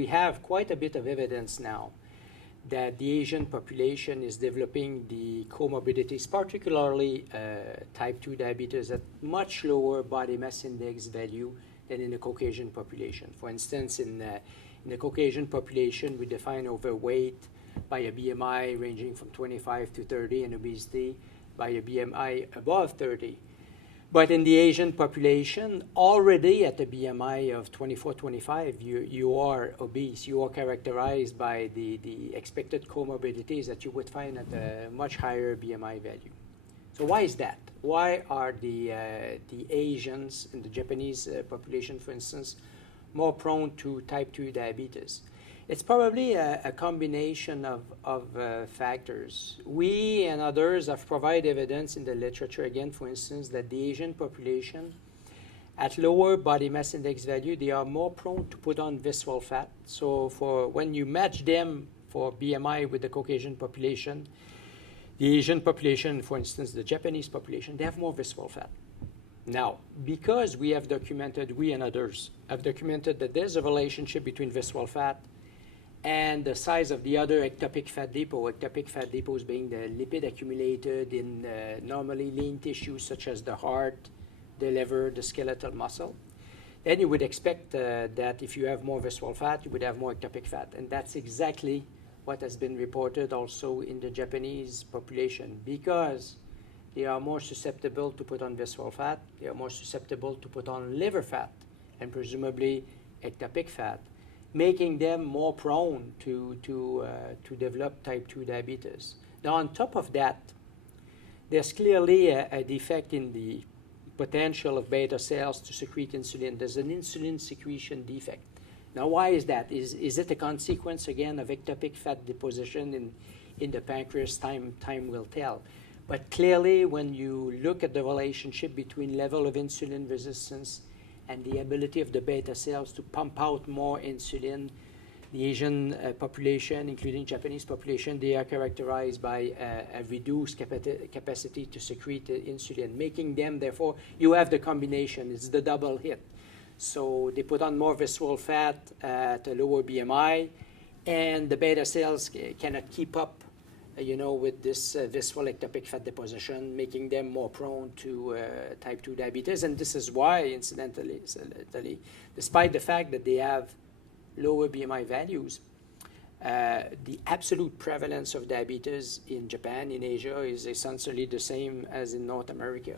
we have quite a bit of evidence now that the Asian population is developing the comorbidities, particularly type 2 diabetes, at much lower body mass index value than in the Caucasian population. For instance, in the Caucasian population, we define overweight by a BMI ranging from 25 to 30 and obesity by a BMI above 30. But in the Asian population, already at a BMI of 24, 25, you are obese. You are characterized by the expected comorbidities that you would find at a much higher BMI value. So why is that? Why are the Asians and the Japanese population, for instance, more prone to type 2 diabetes? It's probably a combination of factors. We and others have provided evidence in the literature, again, for instance, that the Asian population, at lower body mass index value, they are more prone to put on visceral fat. So when you match them for BMI with the Caucasian population, the Asian population, for instance, the Japanese population, they have more visceral fat. Now, because we and others have documented that there's a relationship between visceral fat and the size of the other ectopic fat depots being the lipid accumulated in normally lean tissues such as the heart, the liver, the skeletal muscle, then you would expect that if you have more visceral fat, you would have more ectopic fat. And that's exactly what has been reported also in the Japanese population. Because they are more susceptible to put on visceral fat, they are more susceptible to put on liver fat, and presumably ectopic fat, making them more prone to develop type 2 diabetes. Now, on top of that, there's clearly a defect in the potential of beta cells to secrete insulin. There's an insulin secretion defect. Now, why is that? Is it a consequence, again, of ectopic fat deposition in the pancreas? Time will tell. But clearly, when you look at the relationship between level of insulin resistance and the ability of the beta cells to pump out more insulin, the Asian population, including Japanese population, they are characterized by a reduced capacity to secrete insulin, making them, therefore, you have the combination. It's the double hit. So they put on more visceral fat at a lower BMI, and the beta cells cannot keep up with this visceral ectopic fat deposition, making them more prone to type 2 diabetes. And this is why, incidentally, despite the fact that they have lower BMI values, the absolute prevalence of diabetes in Japan, in Asia, is essentially the same as in North America.